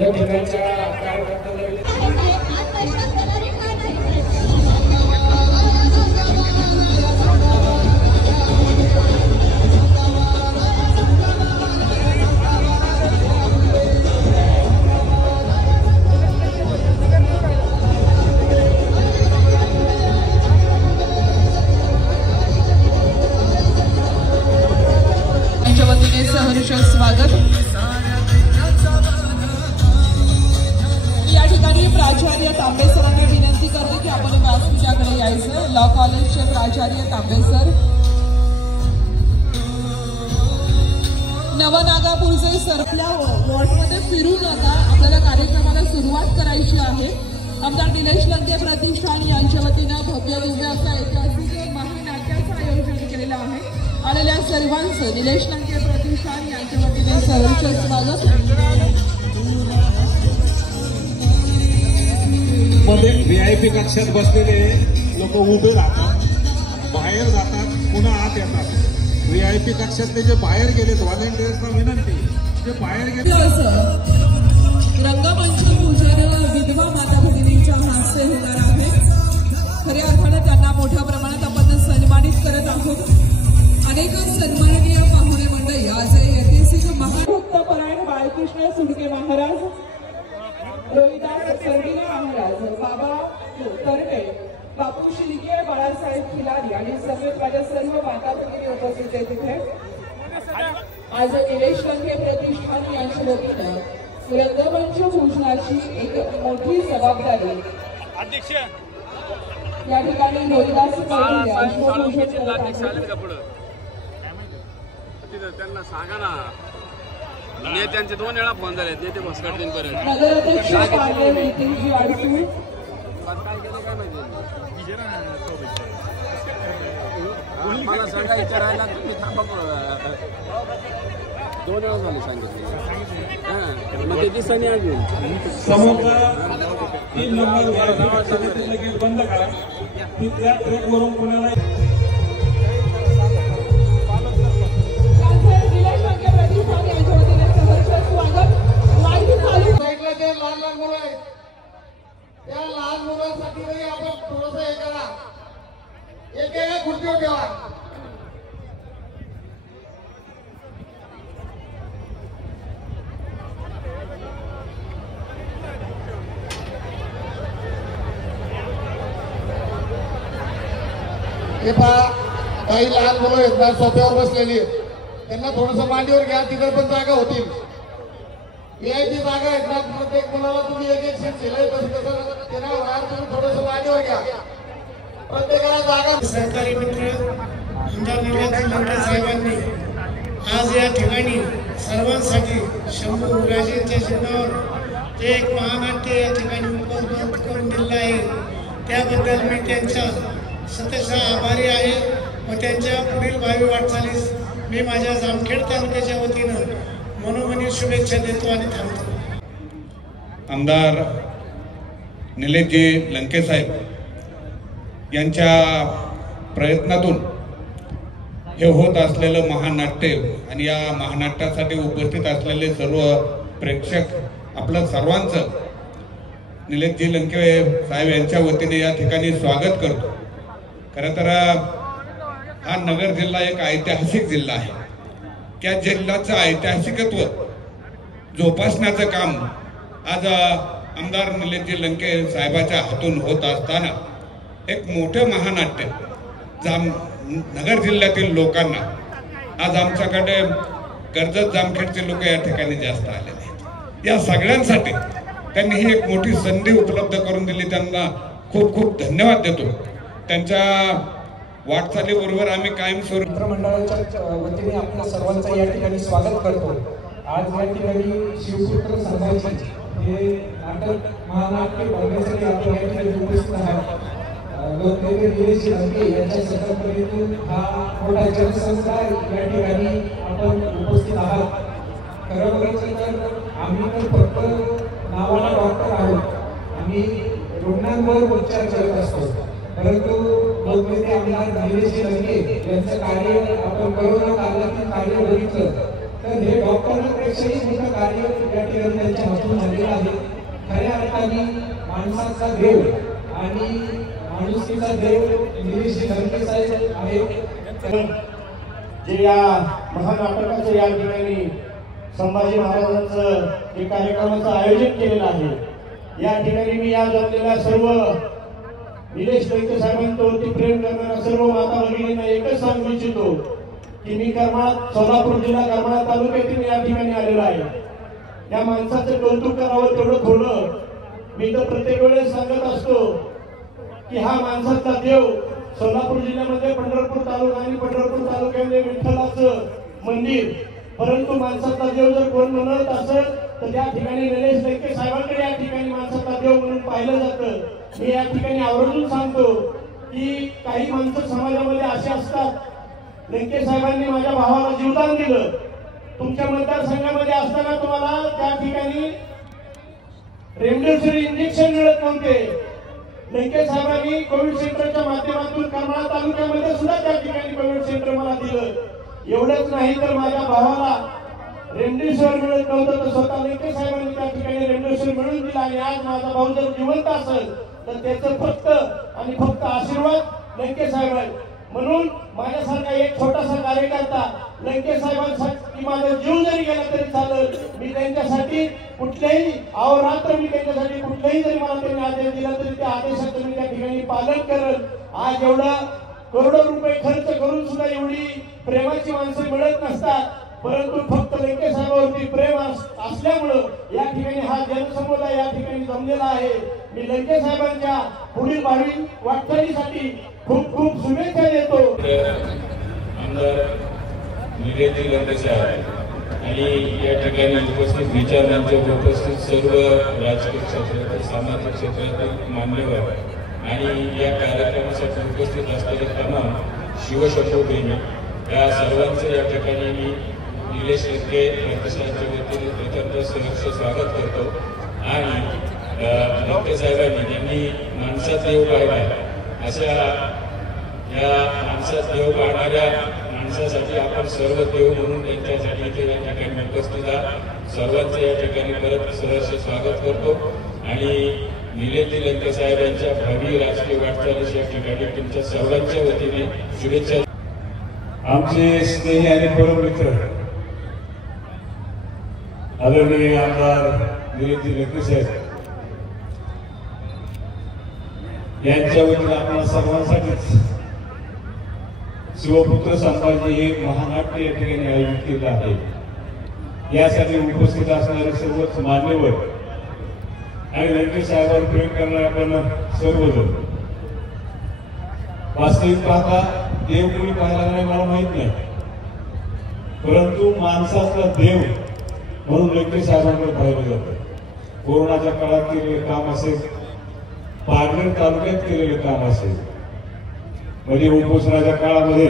या ठिकाणच्या कार्यकर्त्यांना सहर्ष स्वागत। या ठिकाणी प्राचार्य तांबे सरांना विनंती करते की आपण व्यासपीठाकडे यायचं। लॉ कॉलेजचे प्राचार्य तांबे सर, नवनागापूरचे सरल्या वॉर्डमध्ये फिरू नका, आपल्याला कार्यक्रमाला सुरुवात करायची आहे। आमदार निलेश लंके प्रतिष्ठान यांच्या वतीनं भव्य दिव्य असा ऐतिहासिक महानाट्याचं आयोजन केलेलं आहे। आलेल्या सर्वांचं निलेश लंके प्रतिष्ठान यांच्या वतीने सहर्ष स्वागत। मध्ये VIP कक्षात बसलेले लोक उभे राहतात, बाहेर जातात, पुन्हा आत येतात। VIP कक्षातले जे बाहेर गेलेत व्हॉलेंटियर्सना विनंती, जे बाहेर गेले रंगमंच पूजन विधवा माता भगिनींच्या हस्ते होणार आहे। खऱ्या अर्थाने त्यांना मोठ्या प्रमाणात आपण सन्मानित करत आहोत। अनेक सन्माननीय पाहुणे मंडळी आज ऐतिहासिक महाभक्तपरायण बाळकृष्ण सुडके महाराज, रोहिदास सर्विला महाराज, बाबा तरटे, बापू शिर्के, बाळासाहेब खिलारी आणि समेत माझ्या सर्व माता भगिनी उपस्थित आहेत तिथे। आज निलेश लंके प्रतिष्ठान यांच्या वतीनं रंगमंच पूजनाची एक मोठी जबाबदारी या ठिकाणी रोहिदास त्यांना सांगा ना, नेत्यांचे 2 वेळा फोन झाले, नेते भस्करदिन पर्यंत नगराध्यक्ष कार्य नितीनजी वाडसू काय केलं काय माहिती। मला सगळा विचारायला तुम्ही थांबा, 2 वेळा झाले सांगितलं। मग ते दिसाने अजून समोरचा 3 नंबर बंद करा, त्या ट्रेकवरून कोणाला लहान लहान मुलं आहेत, त्या लहान मुलांसाठी आपण थोडंसं हे करा, एका खुर्चीवर ठेवा। हे पहा, काही लहान मुलं आहेत ना सोफ्यावर बसलेली आहेत, त्यांना थोडंसं मांडीवर घ्या, तिकडे पण जागा होतील। VIP जागा आहेत ना, प्रत्येक मुलाला तुम्ही एक सीट दिलंय, तसं त्यांना बाहेर तुम्ही थोडंसं मांडीवर घ्या, प्रत्येकाला जागा। सरकारी मित्र आमदार निलेश लंके साहेबांनी आज या ठिकाणी सर्वांसाठी शंभू राजेंच्या चिन्हावर ते एक महानाट्य या ठिकाणी उपलब्ध करून दिलं आहे। त्याबद्दल मी त्यांचा सतत आभारी आहे व त्यांच्या पुढील भावी वाटचालीस मी माझ्या जामखेड तालुक्याच्या वतीनं मनोमनी शुभेच्छा देतो आणि थांबतो। आमदार निलेशजी लंके साहेब यांच्या प्रयत्नातून हे होत असलेलं महानाट्य आणि या महानाट्यासाठी उपस्थित असलेले सर्व प्रेक्षक आपलं सर्वांचं निलेशजी लंके साहेब यांच्या वतीने या ठिकाणी स्वागत करतो। खरं तर हा नगर जिल्हा एक ऐतिहासिक जिल्हा आहे, त्या जिल्ह्याचं ऐतिहासिकत्व जोपासण्याचं काम आज आमदार निलेशजी लंके साहेबाच्या हातून होत असताना एक मोठं महानाट्य नगर जिल्ह्यातील लोकांना, आज आमच्याकडे कर्जत जामखेडचे लोक या ठिकाणी जास्त आलेले आहेत, या सगळ्यांसाठी त्यांनी ही एक मोठी संधी उपलब्ध करून दिली, त्यांना खूप खूप धन्यवाद देतो। त्यांच्या वाटचालीबरोबर आम्ही कायमस्वरूपी मित्रमंडळाच्या वतीने आपल्या सर्वांचं या ठिकाणी स्वागत करतो। आज या ठिकाणी शिवपुत्र संभाजी हे नाटक महानाट्य बघण्यासाठी आपण या ठिकाणी उपस्थित आहात। लोकनेते निलेश लंके यांच्या संकल्पनेतून हा मोठा जनसमुदाय या ठिकाणी आपण उपस्थित आहात। खरं बघायचं तर आम्ही तर फक्त नावाला डॉक्टर आहोत, आम्ही रुग्णांवर उपचार करत असतो, परंतु लोकनेते आमदार निलेश लंके यांचं कार्य आपण कोरोना काळातील कार्य बघितलं तर हे डॉक्टरांपेक्षाही मोठं कार्य या ठिकाणी त्यांच्या हातून झालेलं आहे. खऱ्या अर्थाने माणसाचा देव आणि माणुसकीचा देव निलेश लंके साहेब आहेत. जे या महानाटकाचं या ठिकाणी संभाजी महाराजांचं जे कार्यक्रमाचं आयोजन केलेलं आहे, या ठिकाणी मी या जमलेल्या सर्व निलेश लंके साहेबांवरती प्रेम करणाऱ्या सर्व माता भगिनींना एकच सांगू इच्छितो की मी करमाळा, सोलापूर जिल्हा करमाळा तालुक्यातील या ठिकाणी आलेलो आहे. या माणसाचं कौतुक करावं तेवढं थोडं. मी तर प्रत्येक वेळेस सांगत असतो की हा माणसाचा देव सोलापूर जिल्ह्यामध्ये पंढरपूर तालुका आणि पंढरपूर तालुक्यामध्ये विठ्ठलाचं मंदिर, परंतु माणसाचा देव जर कोण म्हणत असेल तर त्या ठिकाणी निलेश लंके साहेबांकडे या ठिकाणी माणसाचा देव म्हणून पाहिलं जातं. मी या ठिकाणी आवर्जून सांगतो की काही माणसं समाजामध्ये असे असतात, लंके साहेबांनी माझ्या भावाला जीवदान दिलं. तुमच्या मतदारसंघामध्ये असताना तुम्हाला त्या ठिकाणी रेमडेसिवीर इंजेक्शन मिळत नव्हते. लंके साहेबांनी कोविड सेंटरच्या माध्यमातून करमाळा तालुक्यामध्ये सुद्धा त्या ठिकाणी कोविड सेंटर मला दिलं. एवढंच नाही तर माझ्या भावाला रेमडेसिवीर मिळत नव्हतं तर स्वतः लंके साहेबांनी त्या ठिकाणी रेमडेसिवीर मिळवून दिला. आणि आज माझा भाऊ जर जिवंत असेल तर त्याचं फक्त आणि फक्त आशीर्वाद लंके साहेब आहेत. म्हणून माझ्यासारखा एक छोटासा कार्यकर्ता लंके साहेबांसाठी माझा जीव जरी गेला तरी चालेल. मी त्यांच्यासाठी कुठल्याही अहोरात्र मी त्यांच्यासाठी कुठल्याही जरी मला त्यांनी आदेश दिला तरी त्या आदेशाचं मी त्या ठिकाणी पालन करेल. आज एवढा करोडो रुपये खर्च करून सुद्धा एवढी प्रेमाची माणसं मिळत नसतात, परंतु फक्त लंके साहेबांवरती प्रेम असल्यामुळं या ठिकाणी हा जनसमुदाय या ठिकाणी जमलेला आहे. मी लंके साहेबांच्या पुढील भावी वाटचालीसाठी खूप खूप शुभेच्छा देतो. आमदार निलेश लंके साहेब आणि या ठिकाणी उपस्थित विचारमंचावर उपस्थित सर्व राजकीय क्षेत्रातील, सामाजिक क्षेत्रातील मान्यवर आणि या कार्यक्रमासाठी उपस्थित असलेले तमाम शिवशंभूप्रेमी या सर्वांचं या ठिकाणी मी निलेश लंके प्रतिष्ठानच्या वतीने प्रथमतः सहर्ष स्वागत करतो. आणि लंके साहेबांनी ज्यांनी माणसात देव पाहिला अशा या माणसात देव पाहणाऱ्या माणसासाठी आपण सर्व देव म्हणून त्यांच्यासाठी इथे या ठिकाणी उपस्थित आहात. सर्वांचं या ठिकाणी परत सहर्ष स्वागत करतो आणि निलेश लंके साहेब यांच्या भावी राजकीय वाटचालीस या ठिकाणी तुमच्या सर्वांच्या वतीने शुभेच्छा. आमचे स्नेही आणि परममित्र आदरणीय आमदार निलेश लंके साहेब यांच्या वतीने आपण सर्वांसाठीच शिवपुत्र संभाजी हे महानाट्य या ठिकाणी आयोजित केलं आहे. यासाठी उपस्थित असणारे सर्वच मान्यवर आणि लंके साहेबांवर प्रेम करणारे आपण सर्वजण. वास्तविक पाहता देव कोणी पाहिला नाही मला माहित नाही, परंतु माणसाचा देव म्हणून लंके साहेबांकडे पाहिलं जातं. कोरोनाच्या काळात केलेले काम असेल, पारनेर तालुक्यात केलेलं काम असेल, म्हणजे उपोषणाच्या काळामध्ये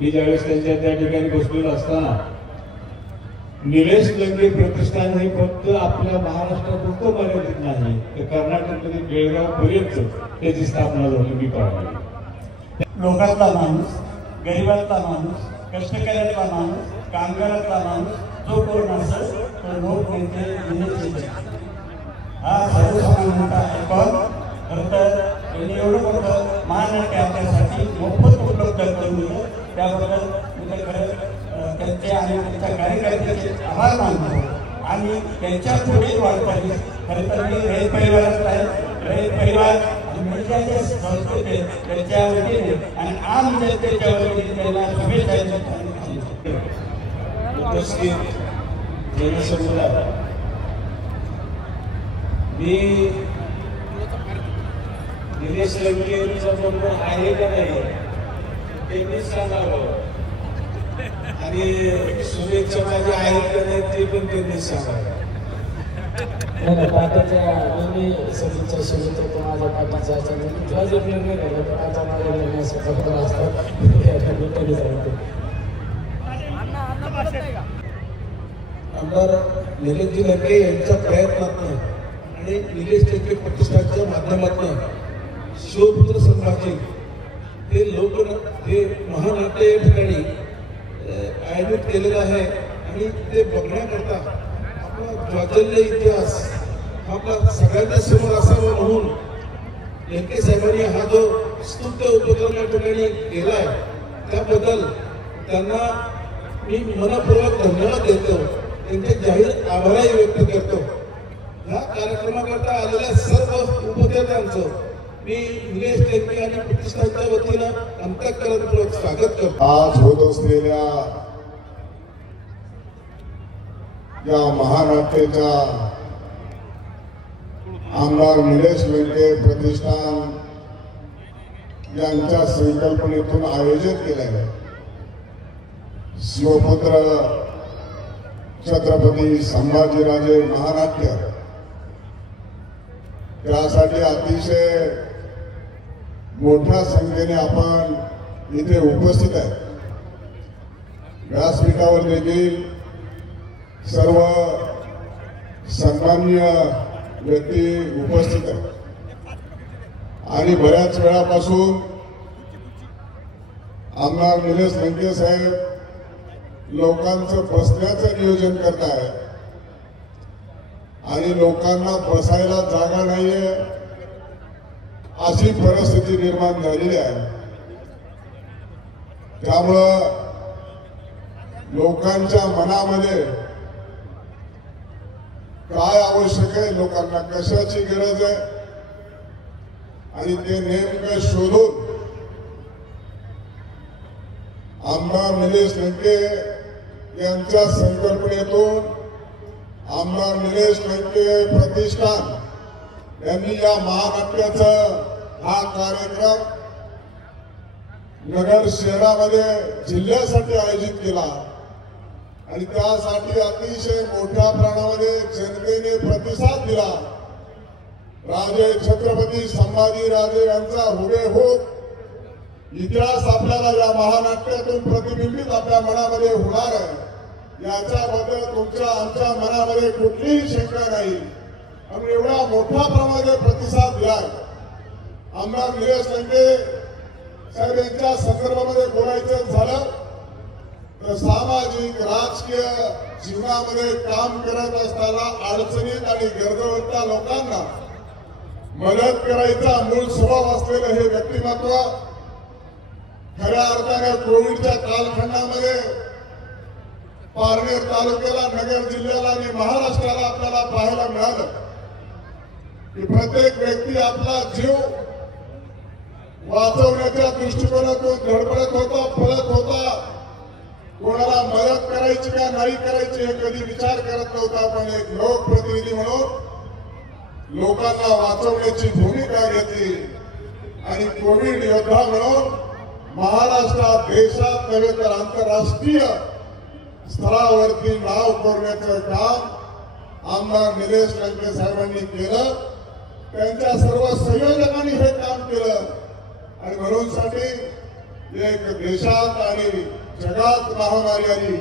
मी ज्यावेळेस त्यांच्या त्या ठिकाणी बसलेलो असताना निलेश लंके प्रतिष्ठान हे फक्त आपल्या महाराष्ट्रापुरतं मर्यादित नाही तर कर्नाटकमध्ये बेळगाव पर्यंत त्याची स्थापना झाली. मी पाहिली लोकांचा माणूस, गरिबांचा माणूस, कष्टकऱ्यातला माणूस, कामगारातला माणूस जो कोण असेल तो लोक त्यांचे हा सर्वसामान्यांचा आयकॉन. खरं तर त्यांनी एवढं मोठं महानाट्य आपल्यासाठी मोफत उपलब्ध करून दिलं, त्याबद्दल मी खरं त्यांचे आणि त्यांच्या कार्यकर्त्यांचे आभार मानतो. आणि त्यांच्या पुढील वाटचाली खरं तर मी रयत परिवारात आहे. रयत परिवार आणि संस्कृती त्यांच्या वतीने आणि आम जनतेच्या वतीने त्यांना शुभेच्छा उपस्थित जनसमुदाय. मी निलेश लंकेचा बंधू आहे का नाही त्यांनी सांगावं आणि शुभेच्छा माझी आहेत का नाही ते पण त्यांनी सांगावं. पाटाच्या दोन्ही सगळीच्या शुभेच्छा माझ्या पाठीच्या जेव्हा जर निर्णय झाला तर आता माझ्या निर्णयाचा फरक असतात. आमदार निलेश लंके यांच्या प्रयत्नातून आणि निलेश लंके प्रतिष्ठानच्या माध्यमातून शिवपुत्र संभाजी हे हे महानाट्य या ठिकाणी आयोजित केलेलं आहे. आणि ते बघण्याकरता आपला ज्वाजल्य इतिहास आपला सगळ्यांच्या समोर असावं म्हणून लंके साहेबांनी हा जो स्तुत्य उपक्रम या ठिकाणी केलाय त्याबद्दल त्यांना मी मनपूर्वक धन्यवाद देतो, त्यांचे जाहीर आभारही व्यक्त करतो. या कार्यक्रमाकरता आलेल्या सर्व उपस्थितांचं मी निलेश लंके आणि प्रतिष्ठानच्या वतीनं अंतःकरणपूर्वक स्वागत करतो. आज होत असलेल्या या महानाट्याच्या आमदार निलेश लंके प्रतिष्ठान यांच्या संकल्पनेतून आयोजित केलेले शिवपुत्र छत्रपती संभाजीराजे महानाट्य, त्यासाठी अतिशय मोठ्या संख्येने आपण इथे उपस्थित आहे. व्यासपीठावर देखील सर्व सन्माननीय व्यक्ती उपस्थित आहेत आणि बऱ्याच वेळापासून आमदार निलेश लंके साहेब लोकांचं बसण्याचं नियोजन करत आहे आणि लोकांना बसायला जागा नाहीये अशी परिस्थिती निर्माण झालेली आहे. त्यामुळं लोकांच्या मनामध्ये काय आवश्यक आहे, लोकांना कशाची गरज आहे आणि ते नेमकं शोधून आमदार निलेश लंके यांच्या संकल्पनेतून आमदार निलेश लंके प्रतिष्ठान यांनी या महानाट्याचा हा कार्यक्रम नगर शहरामध्ये जिल्ह्यासाठी आयोजित केला आणि त्यासाठी अतिशय मोठ्या प्रमाणामध्ये जनतेने प्रतिसाद दिला. राजे छत्रपती संभाजीराजे यांचा हुबेहूब इतिहास आपल्याला या महानाट्यातून प्रतिबिंबित आपल्या मनामध्ये होणार आहे, याच्याबद्दल तुमच्या आमच्या मनामध्ये कुठलीही शंका नाही. आणि एवढा मोठ्या प्रमाणात प्रतिसाद दिलाय. आमदार निलेश लंके साहेब यांच्या संदर्भामध्ये बोलायचं झालं तर सामाजिक राजकीय जीवनामध्ये काम करत असताना अडचणीत आणि गरजवंत लोकांना मदत करायचा मूळ स्वभाव असलेलं हे व्यक्तिमत्व खऱ्या अर्थाने कोविडच्या कालखंडामध्ये पारनेर तालुक्याला, नगर जिल्ह्याला आणि महाराष्ट्राला आपल्याला पाहायला मिळालं की प्रत्येक व्यक्ती आपला जीव वाचवण्याच्या दृष्टिकोनातून धडपडत होता, पळत होता. कोणाला मदत करायची का नाही करायची हे कधी विचार करत नव्हता. पण एक लोकप्रतिनिधी म्हणून लोकांना वाचवण्याची भूमिका घेतली आणि कोविड योद्धा म्हणून महाराष्ट्रात, देशात नव्हे तर आंतरराष्ट्रीय स्तरावरती नाव करण्याचं काम आमदार निलेश लंके साहेबांनी केलं. त्यांच्या सर्व संयोजकांनी हे काम केलं आणि म्हणून साठी एक देशात आणि जगात महामारी आली,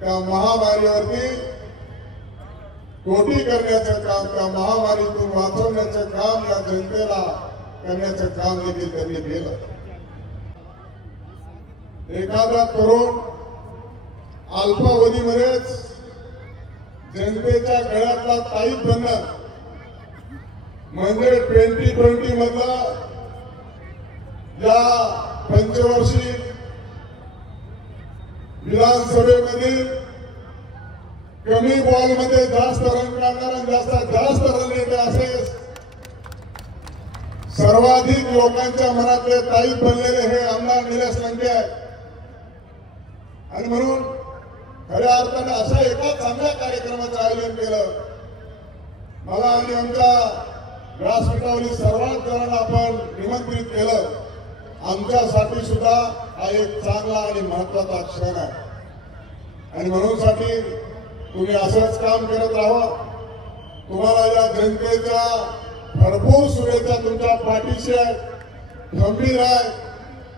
त्या महामारीवरती कोटी करण्याचं काम, त्या महामारीतून वाचवण्याचं काम या जनतेला करण्याचं काम देखील त्यांनी केलं. एखादा तरुण अल्पावधीमध्येच जनतेच्या गळ्यातला ताईत बनणं म्हणजे 2020 मधला या पंचवर्षीय विधानसभेमधील कमी बॉलमध्ये जास्त रन काढणारा, जास्त रन येते असे सर्वाधिक लोकांच्या मनातले ताईत बनलेले हे आमदार निलेश लंके आहेत. आणि म्हणून खऱ्या अर्थाने अशा एका चांगल्या कार्यक्रमाचं आयोजन केलं. मला आणि आमच्या व्यासपीठावरील सर्वात जणांना आपण निमंत्रित केलं. आमच्यासाठी सुद्धा हा एक चांगला आणि महत्वाचा क्षण आहे आणि म्हणून साठी तुम्ही असंच काम करत राहा. तुम्हाला या जनतेच्या भरपूर शुभेच्छा तुमच्या पाठीशी आहे, खंबीर आहे.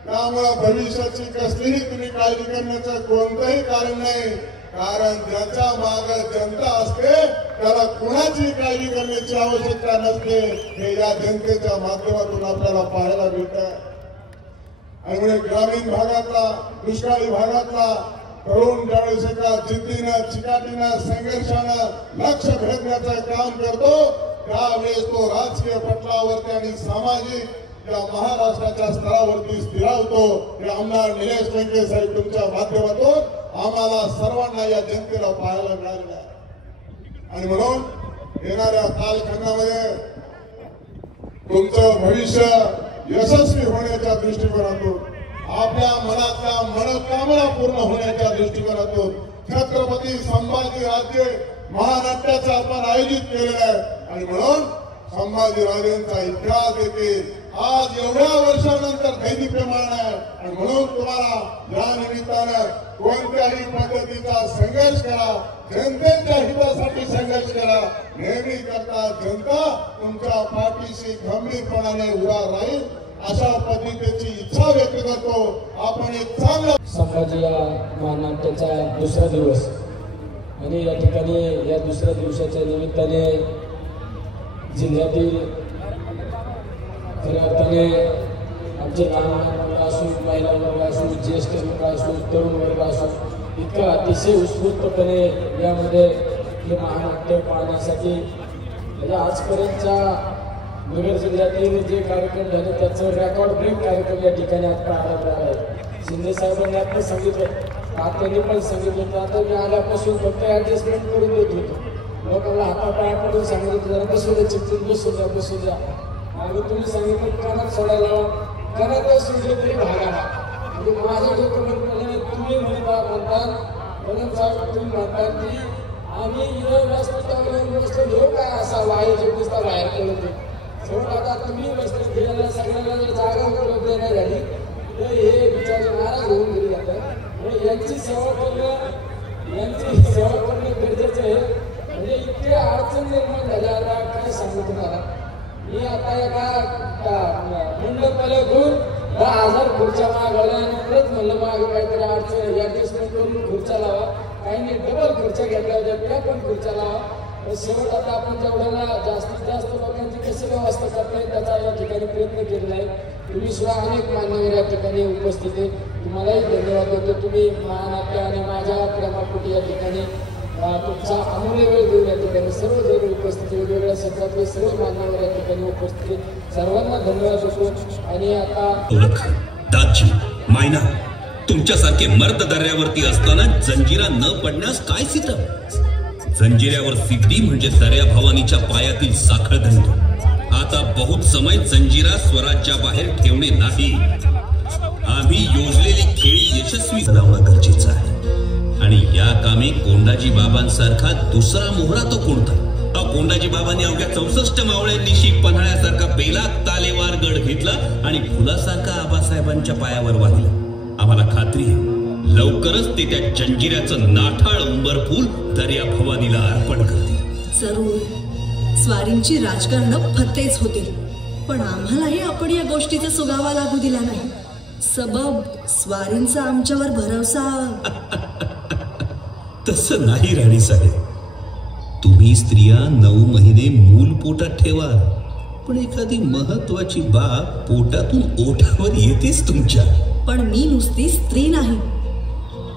त्यामुळे भविष्याची कसलीही तुम्ही काळजी करण्याचं कोणतंही कारण नाही, कारण ज्याच्या मागे जनता असते त्याला कुणाची काळजी करण्याची आवश्यकता नसते. हे या जनतेच्या माध्यमातून आपल्याला पाहायला मिळत आहे. आणि म्हणजे ग्रामीण भागातला, दुष्काळी भागातला तरुण ज्यावेळेस एका जिद्दीनं चिकाटीनं संघर्षानं लक्ष भेदण्याचं काम करतो त्यावेळेस तो राजकीय पटलावरती आणि सामाजिक या महाराष्ट्राच्या स्तरावरती स्थिरावतो. हे आमदार निलेश लंके साहेब तुमच्या माध्यमातून आम्हाला सर्वांना या जनतेला पाहायला मिळालेलं आहे. आणि म्हणून येणाऱ्या कालखंडामध्ये तुमचं भविष्य यशस्वी होण्याच्या दृष्टिकोनातून आपल्या मनातल्या मनोकामना पूर्ण होण्याच्या दृष्टिकोनातून छत्रपती संभाजीराजे महानाट्याचं आपण आयोजित केलेलं आहे. आणि म्हणून संभाजीराजेंचा इतिहास देखील आज एवढ्या वर्षानंतर दैदिप्यमान आहे. आणि म्हणून तुम्हाला या निमित्तानं कोणत्याही पद्धतीचा संघर्ष करा, जनतेच्या हितासाठी संघर्ष करा. नेहमी करता जनता तुमच्या पाठीशी गंभीरपणाने उभा राहील अशा पद्धतीची इच्छा व्यक्त करतो. आपण एक चांगला संभाजी या महानाट्याचा दुसरा दिवस आणि या ठिकाणी या दुसऱ्या दिवसाच्या निमित्ताने जिल्ह्यातील खऱ्या अर्थाने आमचे लहान वर्ग असो, महिला वर्ग असो, ज्येष्ठ वर्ग असो, तरुण वर्ग असो इतका अतिशय उत्स्फूर्तपणे यामध्ये हे महानाट्य पाहण्यासाठी म्हणजे आजपर्यंतच्या नगर जिल्ह्यातील जे कार्यक्रम झाले त्याचं रेकॉर्ड ब्रेक कार्यक्रम या ठिकाणी आज पाहायला आहे. शिंदे साहेबांनी आता सांगितलं, तात्यांनी पण सांगितलं होतं. आता मी आल्यापासून फक्त ॲडजस्टमेंट करून देत होतो. लोकांना हातापाया पडून सांगितलं जरा बसू द्या, चिकचिक बसू द्या. आणि तुम्ही सांगितलं कानात सोडायला, कानात सोडले तरी भागाला. म्हणजे माझ्या डोक्यामध्ये तुम्ही म्हणतात तुम्ही म्हणतात की आम्ही इथं व्यासपीठावर घेऊ काय असा वायूचे पुस्तक बाहेर केलं ते शेवट आता तुम्ही बसले घ्यायला सगळ्यांना जागा उपलब्ध नाही झाली तर हे विचार नाराज होऊन गेले जातात. यांची सेवा करणं गरजेचं आहे. म्हणजे इतके अडचण निर्माण झाल्या आता काय सांगू तुम्हाला. मी आता एका मंडपाला घेऊन 10,000 खुर्च्या मागवल्या आणि परत म्हणलं मागे काहीतरी अडचण ॲडजस्टमेंट करून खुर्च्या लावा. काहींनी डबल खुर्च्या घेतल्या होत्या त्या पण खुर्च्या लावा. शेवट आता आपण जेवढ्याला जास्तीत जास्त लोकांची कशी व्यवस्था करता येईल त्याचा या ठिकाणी प्रयत्न केलेला आहे. तुम्ही सुद्धा अनेक मान्यवर या ठिकाणी उपस्थित आहे. तुम्हालाही धन्यवाद देतो. तुम्ही महानाट्य आणि माझ्या प्रेमापोटी या ठिकाणी तुमचा अमूल्य वेळ देऊन या ठिकाणी सर्व जण उपस्थित वेगवेगळ्या क्षेत्रातले सर्व मान्यवर या ठिकाणी उपस्थित सर्वांना धन्यवाद देतो. आणि आता दाजी मायना तुमच्यासारखे मर्द दर्यावरती असताना जंजिरा न पडण्यास काय सिद्ध. जंजिऱ्यावर सिद्धी म्हणजे दर्या भवानीच्या पायातील साखळदंड. आता बहुत समय जंजिरा स्वराज्याबाहेर ठेवणे नाही. आम्ही योजलेली खेळी यशस्वी बनवणं गरजेचं आहे. आणि या कामी कोंडाजी बाबांसारखा दुसरा मोहरा तो कोणता. कोंडाजी बाबांनी अवघ्या 64 मावळ्यांनीशी पन्हाळ्यासारखा बेलात तालेवार गड घेतला आणि फुलासारखा आबासाहेबांच्या पायावर वाहिला. आम्हाला खात्री आहे लवकरच ते त्या जंजिऱ्याचं नाठाळ उंबर फूल दर्या भवानीला अर्पण करतील. जरूर स्वारींची राजकारण फतेच होतील पण आम्हालाही आपण या गोष्टीचा सुगावा लागू दिला नाही. सबब स्वारींचा आमच्यावर भरवसा. तसं नाही राणी साहेब. तुम्ही स्त्रिया 9 महिने मूल पोटात ठेवा पण एखादी महत्वाची बाब पोटातून ओठावर येतेच तुमच्या. पण मी नुसती स्त्री नाही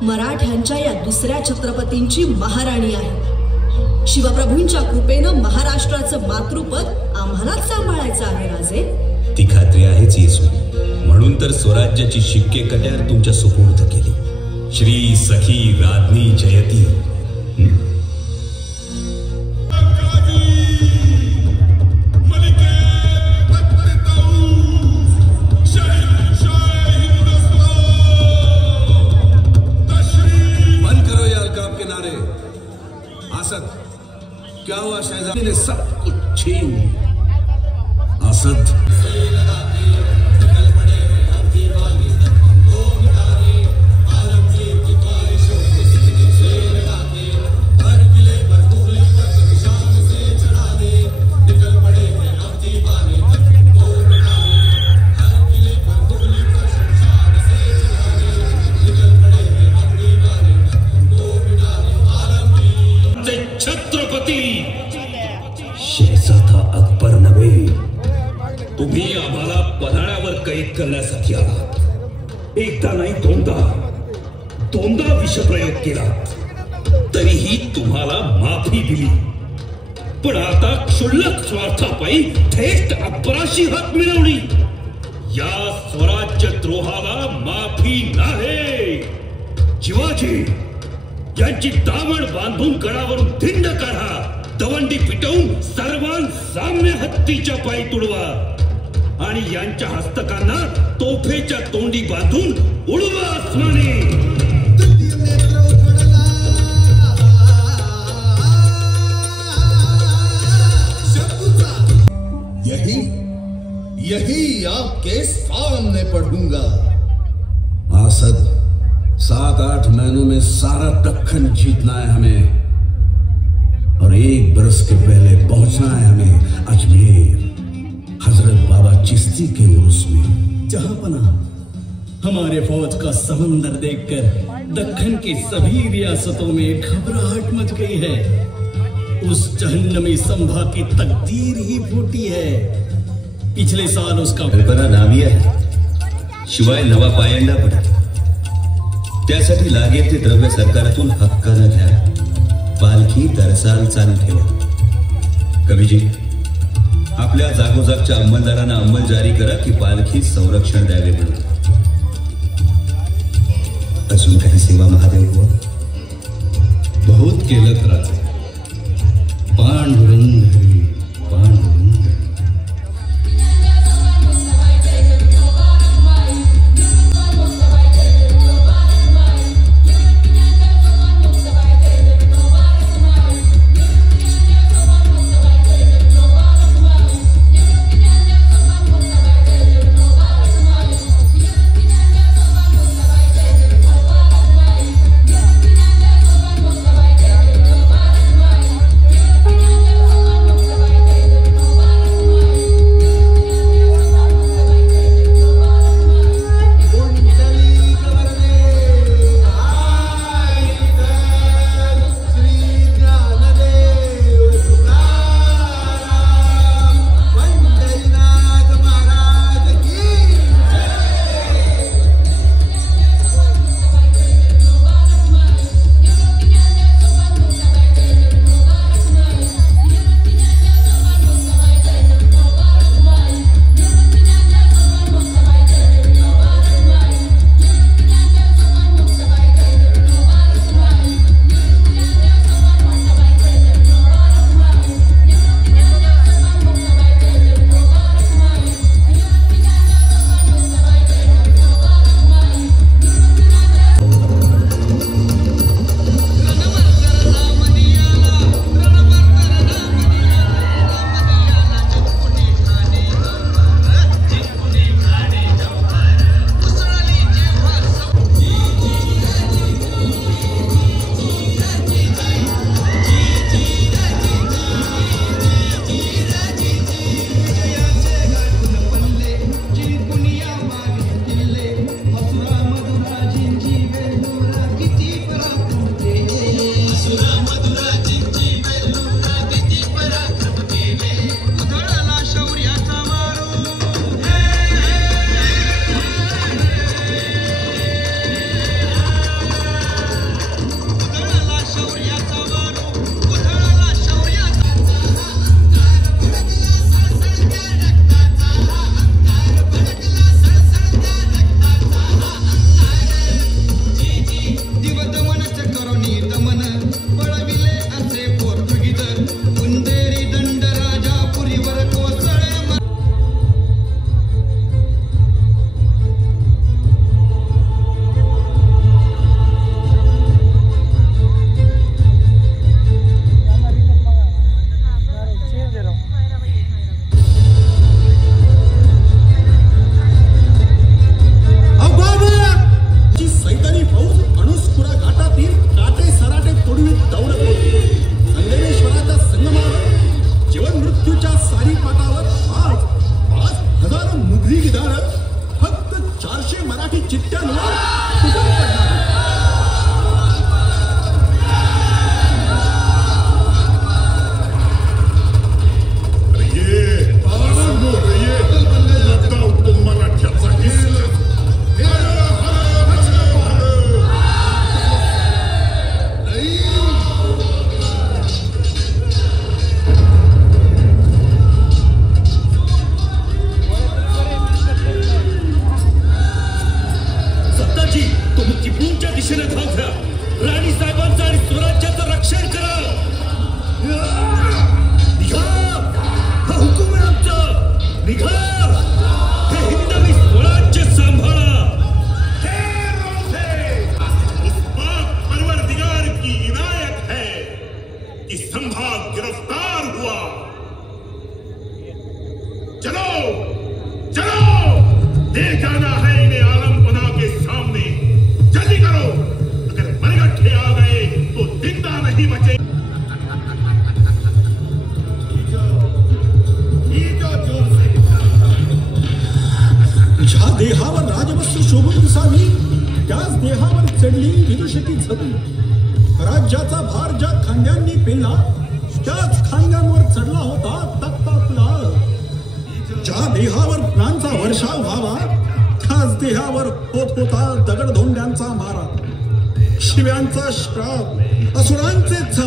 मराठ्यांच्या या दुसऱ्या छत्रपतींची महाराणी आहे. शिवप्रभूंच्या कृपेनं महाराष्ट्राचं मातृपद आम्हालाच सांभाळायचं आहे राजे. ती खात्री आहेच येसू. म्हणून तर स्वराज्याची शिक्के कट्यार तुमच्या सुपूर्द केली. श्री सखी राज्ञी जयती. क्या हुआ शहजादी ने सब कुछ छीन असद. तुम्ही आम्हाला पन्हाळ्यावर कैद करण्यासाठी आलात. एकदा नाही दोनदा. दोनदा विषप्रयोग केला तरीही तुम्हाला माफी दिली, पण आता क्षुल्लक स्वार्थापायी थेट अकबराशी हात मिळवली. या स्वराज्य द्रोहाला माफी नाही. शिवाजी यांची दावण बांधून गडावरून धिंड काढा, दवंडी पिटवून सर्वांसाम्य हत्तीच्या पायी तुडवा आणि यांच्या हस्तकांना तोफेच्या तोंडी बांधून उडवा आसमानी. यही आपके सामने पढ़ूंगा. आसद, 7-8 महीनों में सारा दक्खन जीतना है हमें और 1 बरस के पहले पहुंचना है हमें अजमेर, हजरत बाबा चिश्ती के उर्स में. जहां पना हमारे फौज का समंदर देखकर दक्खन की सभी रियासतों में घबराहट मच गई है. उस जहन्नमी संभा की तकदीर ही फूटी है. पिछले साल उसका कल्पना नावी आहे, शिवाय नवा पायंडा पडत. त्यासाठी लागेल ते द्रव्य सरकारातून हक्कानं घ्या. पालखी दरसाल चालू ठेवा. कवीजी, आपल्या जागोजागच्या अंमलदारांना अंमल जारी करा की पालखी संरक्षण द्यावे म्हणून. अजून काही सेवा महादेव हो? बहुत केलं राजे. पांडुरंग हरी पांडुरंग. Oh देहावर राजवस्त्र शोभून दिसावी, त्याच देहावर चढली विदुषकी झबी. राज्याचा भार ज्या खांद्यांनी पेला, त्याच खांद्यांवर चढला होता तख्ता कुलाल. ज्या देहावर प्राणांचा वर्षाव व्हावा, त्याच देहावर होत होता दगडधोंड्यांचा मारा. शिव्यांचा श्राप, असुरांचे